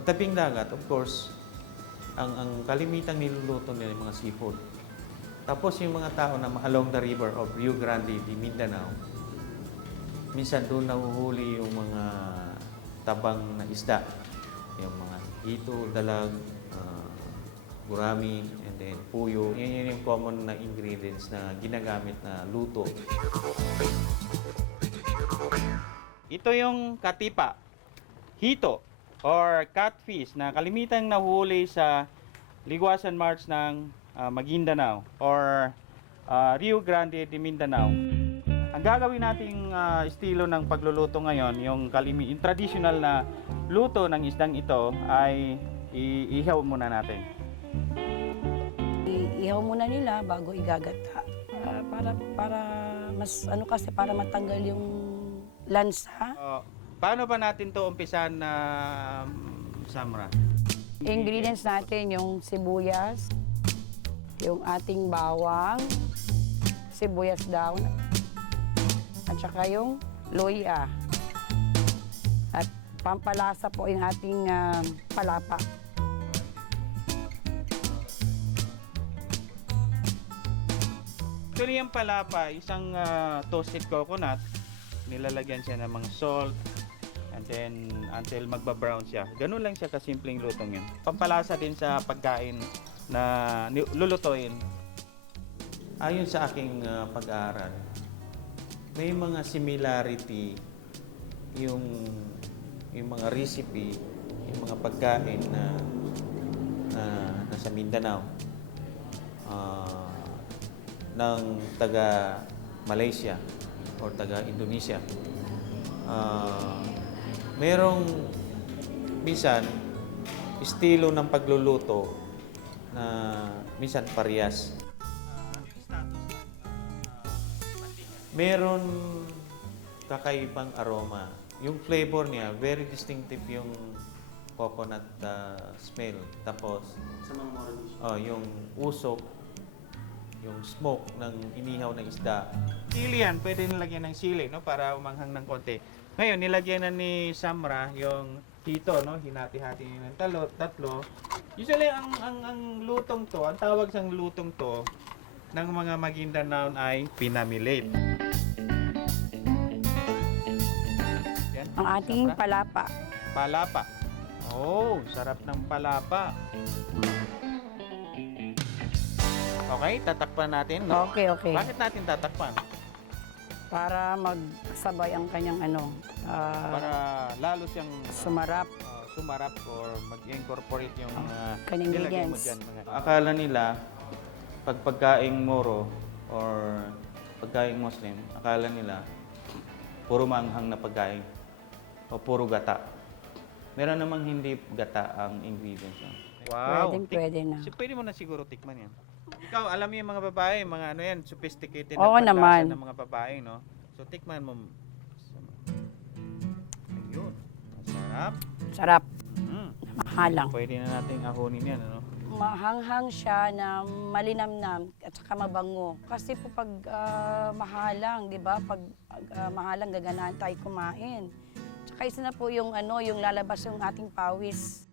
Pagtabing dagat, of course, ang, ang kalimitang niluluto nila yung mga seafood. Tapos yung mga tao na along the river of Rio Grande di Mindanao, minsan doon nahuhuli yung mga tabang na isda. Yung mga hito, dalag, ah, gurami, and then puyo. Yan yun yung common na ingredients na ginagamit na luto. Ito yung katipa, hito, or catfish na kalimitang nahuli sa Liguasan March ng ah, Maguindanao or ah, Rio Grande de Mindanao. Ang gagawin nating ah, estilo ng pagluluto ngayon, yung, kalimi, yung traditional na luto ng isdang ito ay i- ihaw muna natin. Iihaw muna nila bago igagata. Ah, para para mas ano kasi para matanggal yung lansa. Oh, paano ba natin to umpisan na Samra? Ingredients natin yung sibuyas, yung ating bawang, sibuyas down, at saka yung luya. At pampalasa po yung ating ah, palapa. Actually, yung palapa, isang ah, toasted coconut, nilalagyan siya ng mga salt, and then until magba-brown siya. Ganun lang siya kasimpleng lutong yun. Pampalasa din sa pagkain na lulutuin. Ayon sa aking ah, pag-aaral, may mga similarity yung yung mga recipe, yung mga pagkain na na nasa Mindanao. Ah, ng taga Malaysia or taga Indonesia. Ah, merong minsan estilo ng pagluluto na minsan parehas. Meron kakaibang aroma. Yung flavor niya, very distinctive yung coconut ah, smell. Tapos, oh, yung usok, yung smoke ng inihaw ng isda. Sili yan, pwede nilagyan ng sili, no? Para umanghang ng konti. Ngayon, nilagyan na ni Samra yung hito, no? Hinati-hati niya ng talo, tatlo. Usually, ang, ang, ang lutong to, ang tawag sa lutong to, ng mga Maguindanao ay pinamilate. Yan, Ang ating Samra. palapa. Palapa. Oh, sarap ng palapa. Okay, tatakpan natin. No? Okay, okay. Bakit natin tatakpan? Para magsabay ang kanyang ano, ah, Para lalo siyang sumarap. uh, sumarap or mag-incorporate yung uh, Kanyang nilagay mo ingredients. dyan. Mga. Akala nila, pag pagkaing Moro or pagkaing Muslim, akala nila, puro manghang na pagkain o puro gata. Meron namang hindi gata ang ingredients. Wow! Pwedeng Tik- pwede na. Pwede mo na siguro tikman yan. Ikaw, alam mo yung mga babae, mga ano yan, sophisticated Oo na naman. ng mga babae, no? So, tikman mo. Ayun. Masarap. Sarap. Mm. Mahalang. Pwede na nating ahonin yan, ano? Mahanghang siya na malinamnam at saka mabango. Kasi po pag ah, mahalang, di ba? Pag ah, mahalang, gaganahan tayo kumain. Tsaka isa na po yung ano, yung lalabas yung ating pawis.